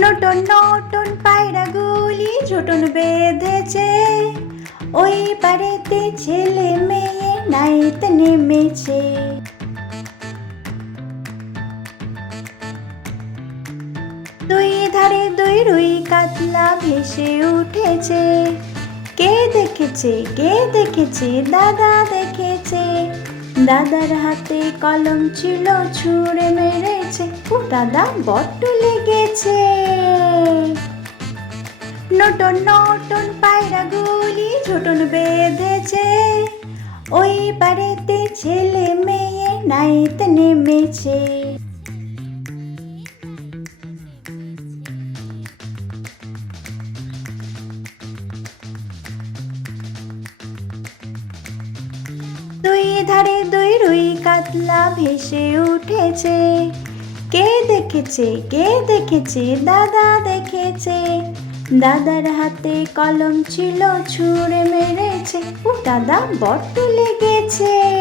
Norton Norton পায়রাগুলি Jhuton বেঁধেছে। ওই পাড়েতে ছেলে মেয়ে নাইত নেমেছে। দুই ধারে দুই রুই কাতলা ভেসে উঠেছে। কে দেখেছে কে দেখেছে, দাদা দেখেছে। দাদার হাতে কলম ছিল, ছুঁড়ে মেরেছে। ও দাদা, বড্ড লেগেছে। নটন নটন পায়রাগুলি ছোটন বেঁধেছে। ওই পারেতে ছেলে মেয়ে নাইতে নেমেছে। ধারে দুই রুই কাতলা ভেসে উঠেছে। কে দেখেছে কে দেখেছে, দাদা দেখেছে। দাদার হাতে কলম ছিল, ছুঁড়ে মেরেছে। ও দাদা বড্ড লেগেছে।